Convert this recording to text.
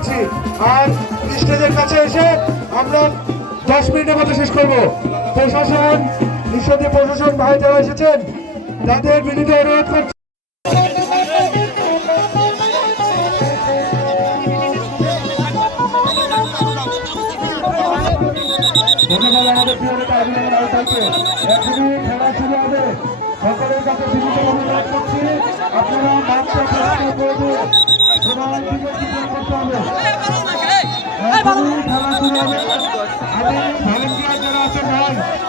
করছি আর স্টেজের কাছে এসে আমরা দশ মিনিটের মধ্যে শেষ করব। প্রশাসন ঈশ্বরী প্রশাসন ভাই যারা এসেছেন, তাদের বিনীত অনুরোধ করছি। আমাদের প্রিয় নেতা অভিনন্দন আহ্বানকে এখনই খেলা শুরু হবে। সকলের কাছে এখনই খেলা শুরু হবে। আমি ভলেন্টিয়ার যারা ভাই।